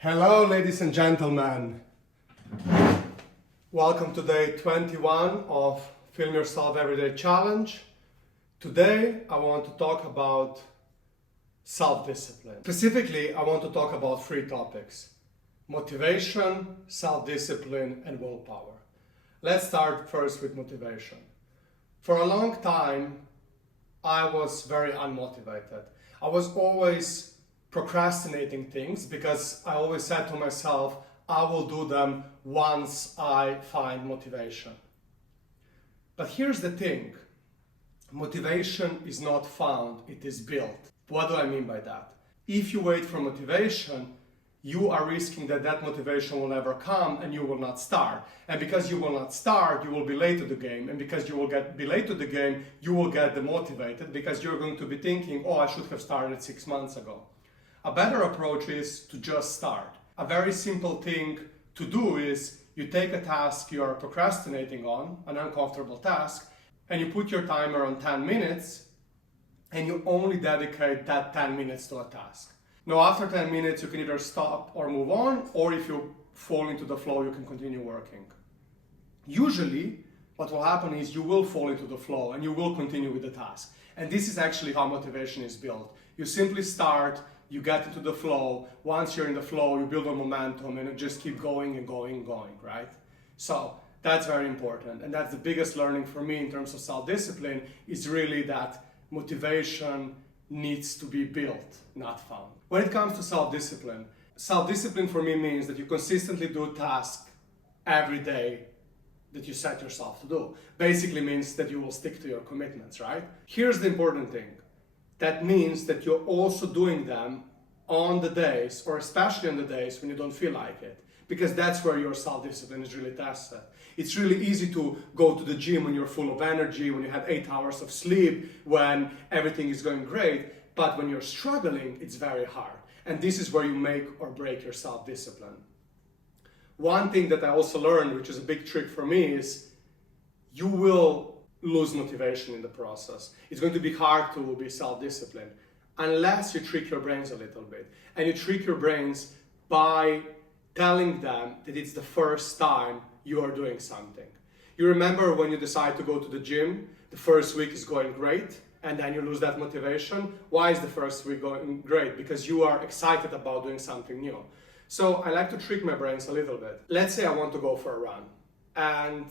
Hello, ladies and gentlemen. Welcome to day 21 of Film Yourself Everyday Challenge. Today, I want to talk about self-discipline. Specifically, I want to talk about three topics: motivation, self-discipline, and willpower. Let's start first with motivation. For a long time, I was very unmotivated. I was always procrastinating things because I always said to myself, I will do them once I find motivation. But here's the thing, motivation is not found, it is built. What do I mean by that? If you wait for motivation, you are risking that motivation will never come and you will not start. And because you will not start, you will be late to the game. And because you will be late to the game, you will get demotivated because you're going to be thinking, oh, I should have started 6 months ago. A better approach is to just start. A very simple thing to do is you take a task you are procrastinating on, an uncomfortable task, and you put your timer on 10 minutes and you only dedicate that 10 minutes to a task. Now, after 10 minutes, you can either stop or move on, or if you fall into the flow, you can continue working. Usually, what will happen is you will fall into the flow and you will continue with the task. And this is actually how motivation is built. You simply start, you get into the flow. Once you're in the flow, you build a momentum and you just keep going and going and going, right? So that's very important. And that's the biggest learning for me in terms of self-discipline, is really that motivation needs to be built, not found. When it comes to self-discipline for me means that you consistently do tasks every day that you set yourself to do. Basically means that you will stick to your commitments, right? Here's the important thing. That means that you're also doing them on the days, or especially on the days when you don't feel like it, because that's where your self-discipline is really tested. It's really easy to go to the gym when you're full of energy, when you had 8 hours of sleep, when everything is going great, but when you're struggling, it's very hard. And this is where you make or break your self-discipline. One thing that I also learned, which is a big trick for me, is you will lose motivation in the process. It's going to be hard to be self-disciplined unless you trick your brains a little bit. And you trick your brains by telling them that it's the first time you are doing something. You remember when you decide to go to the gym, the first week is going great, and then you lose that motivation. Why is the first week going great? Because you are excited about doing something new. So I like to trick my brains a little bit. Let's say I want to go for a run, and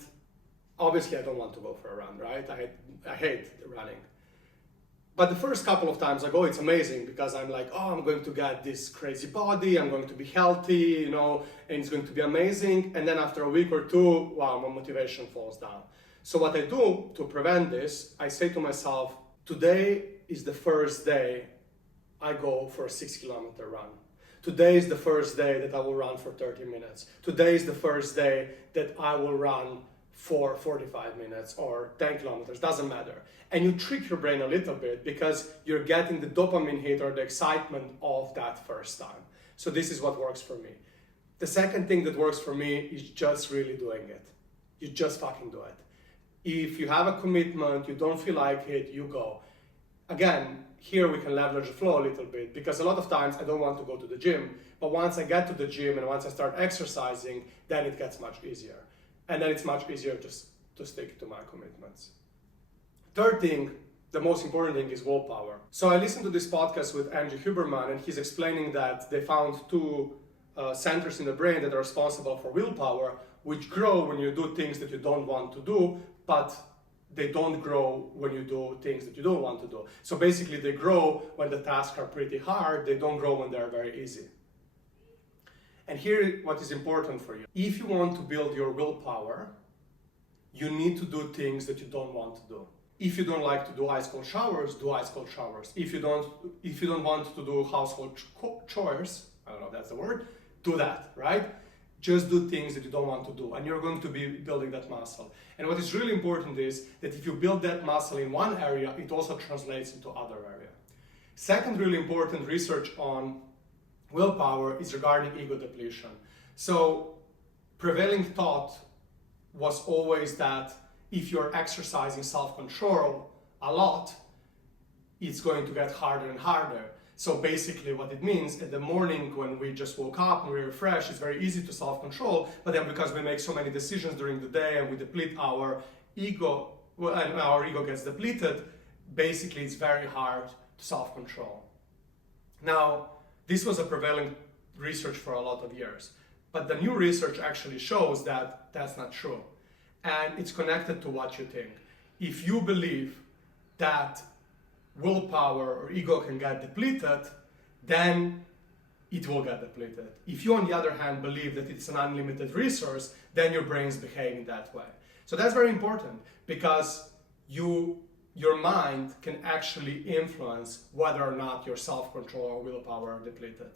obviously I don't want to go for a run, right? I hate running. But the first couple of times I go, it's amazing because I'm like, oh, I'm going to get this crazy body, I'm going to be healthy, and it's going to be amazing. And then after a week or two, wow, my motivation falls down. So what I do to prevent this, I say to myself, today is the first day I go for a 6-kilometer run. Today is the first day that I will run for 30 minutes. Today is the first day that I will run for 45 minutes or 10 kilometers, doesn't matter. And you trick your brain a little bit because you're getting the dopamine hit or the excitement of that first time. So this is what works for me. The second thing that works for me is just really doing it. You just fucking do it. If you have a commitment, you don't feel like it, you go. Again, here we can leverage the flow a little bit because a lot of times I don't want to go to the gym, but once I get to the gym and once I start exercising, then it gets much easier. And then it's much easier just to stick to my commitments. Third thing, the most important thing, is willpower. So I listened to this podcast with Andrew Huberman, and he's explaining that they found two centers in the brain that are responsible for willpower, which grow when you do things that you don't want to do, but they don't grow when you do things that you don't want to do. So basically they grow when the tasks are pretty hard, they don't grow when they're very easy. And here what is important for you. If you want to build your willpower, you need to do things that you don't want to do. If you don't like to do ice cold showers, do ice cold showers. If you don't want to do household chores, I don't know if that's the word, do that, right? Just do things that you don't want to do, and you're going to be building that muscle. And what is really important is that if you build that muscle in one area, it also translates into other area. Second really important research on willpower is regarding ego depletion. So prevailing thought was always that if you're exercising self-control a lot, it's going to get harder and harder. So basically what it means, in the morning when we just woke up and we're refreshed, it's very easy to self-control, but then because we make so many decisions during the day and we deplete our ego, and our ego gets depleted, basically it's very hard to self-control. Now, this was a prevailing research for a lot of years, but the new research actually shows that that's not true. And it's connected to what you think. If you believe that willpower or ego can get depleted, then it will get depleted. If you, on the other hand, believe that it's an unlimited resource, then your brain's behaving that way. So that's very important because your mind can actually influence whether or not your self-control or willpower are depleted.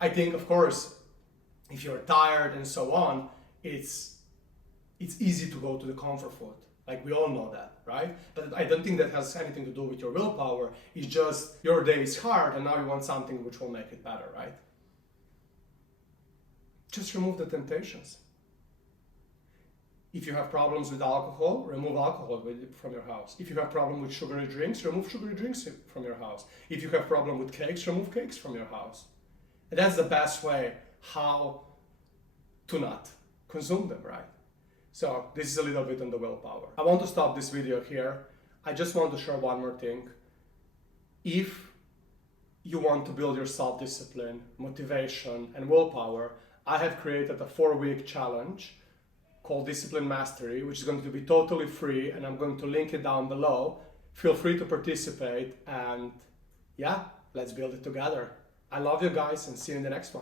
I think, of course, if you're tired and so on, it's easy to go to the comfort food. Like, we all know that, right? But I don't think that has anything to do with your willpower. It's just your day is hard and now you want something which will make it better, right? Just remove the temptations. If you have problems with alcohol, remove alcohol from your house. If you have problem with sugary drinks, remove sugary drinks from your house. If you have problem with cakes, remove cakes from your house. And that's the best way how to not consume them, right? So this is a little bit on the willpower. I want to stop this video here. I just want to share one more thing. If you want to build your self-discipline, motivation, and willpower, I have created a 4-week challenge called Discipline Mastery, which is going to be totally free, and I'm going to link it down below. Feel free to participate, and yeah, let's build it together. I love you guys, and see you in the next one.